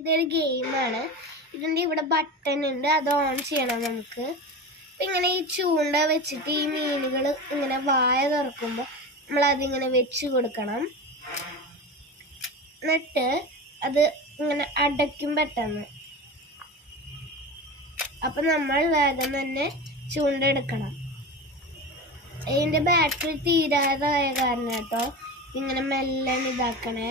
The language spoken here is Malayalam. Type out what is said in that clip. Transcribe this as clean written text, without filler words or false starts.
ഇതൊരു ഗെയിമാണ്. ഇതിൻ്റെ ഇവിടെ ബട്ടൺ ഉണ്ട്, അത് ഓൺ ചെയ്യണം നമുക്ക്. അപ്പം ഇങ്ങനെ ഈ ചൂണ്ട വെച്ചിട്ട് ഈ മീനുകൾ ഇങ്ങനെ വായ തുറക്കുമ്പോൾ നമ്മളതിങ്ങനെ വെച്ച് കൊടുക്കണം. എന്നിട്ട് അത് ഇങ്ങനെ അടയ്ക്കും പെട്ടെന്ന്. അപ്പം നമ്മൾ വേഗം തന്നെ ചൂണ്ട എടുക്കണം. ഇതിൻ്റെ ബാറ്ററി തീരാതായ കാരണം കേട്ടോ ഇങ്ങനെ മെല്ലെ ഇതാക്കണേ.